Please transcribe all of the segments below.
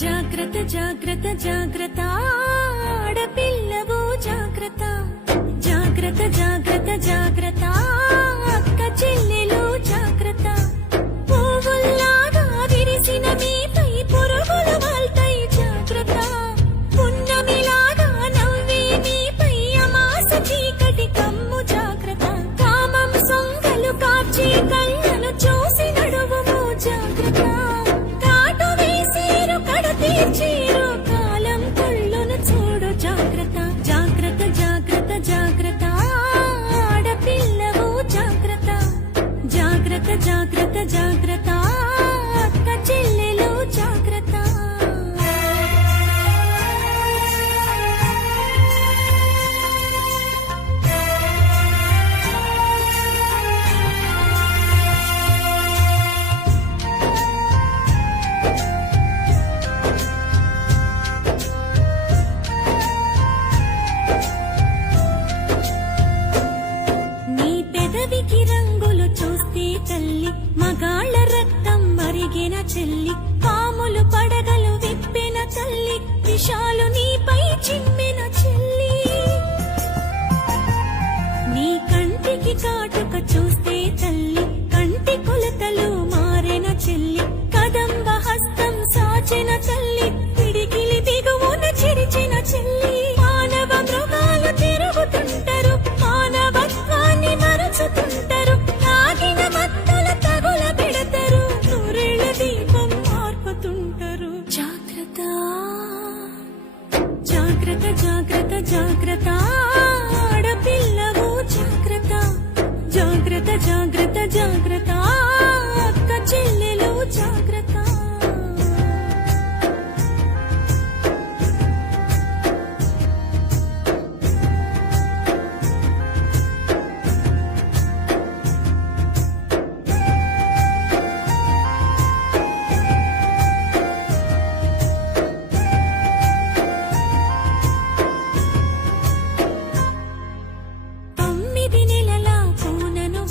జాగ్రత్త జాగ్రత్త జాగ్రత్త ఆడపిల్లవు జాగ్రత్త జాగ్రత్త జాగ్రత్త జాగ్రత్త అక్క చెల్లెలు జాగ్రత్త పువ్వుల్లాగా విరిసిన మీపై పురుగులు వాల్తాయి జాగ్రత్త పున్నమిలాగా నవ్వే మీపై అమాస చీకటి కమ్ము జాగ్రత్త కామం సొంగలు కాచి కళ్ళను చూసి నడువుము జాగ్రత్త తీర్చేరు కాలం కళ్ళను చూడు జాగ్రత్త జాగ్రత్త జాగ్రత్త జాగ్రత్త ఆడపిల్లవు జాగ్రత్త జాగ్రత్త జాగ్రత్త జాగ్రత్త అక్క చెల్లెలు జాగ్రత్త రంగులు చూస్తే తల్లి మగాళ్ళ రక్తం మరిగిన చెల్లి పాములు పడగలు విప్పిన తల్లి విషాలు నీపై చిమ్మిన చెల్లి నీ కంటికి కాటుక చూస్తే తల్లి కంటి కొలతలు మారిన చెల్లి కదంబ హస్తం సాచిన తల్లి పిడికిలి బిగువున చిరిచిన చెల్లి మానవ మృగాలు తిరుగుతుంటారు మానవత్వాన్ని మరచుతుంటారు తాగిన మత్తుల తగుల పెడతారు నూరేళ్ల దీపం మార్పుతుంటారు జాగ్రత్త జాగ్రత్త జాగ్రత్త జాగ్రత్త ఆడపిల్లవు జాగ్రత్త జాగ్రత్త జాగ్రత్త జాగ్రత్త అక్క చెల్లెలు జాగ్రత్త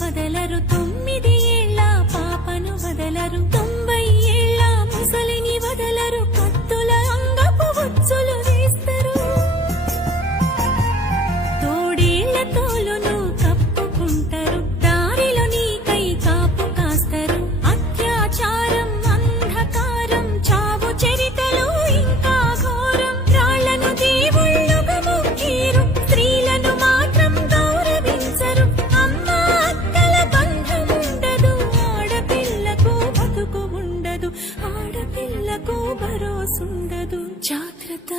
వదలరు 9 ఏళ్ల పాపను వదలరు 90 ఏళ్ల ముసలిని వదలరు కత్తుల అంగపు ఉచ్చులు వేస్తారు తోడేళ్ల తోలును కప్పుకుంటారు దారిలో నీకై కాపు కాస్తారు అత్యాచారం అంధకారం చావు చరితలు ఇంకా ఘోరం రాళ్లను దేవుళ్ళుగా మొక్కేరు స్త్రీలను మాత్రం గౌరవించరు ఆడపిల్లకు భరోసుండదు జాగ్రత్త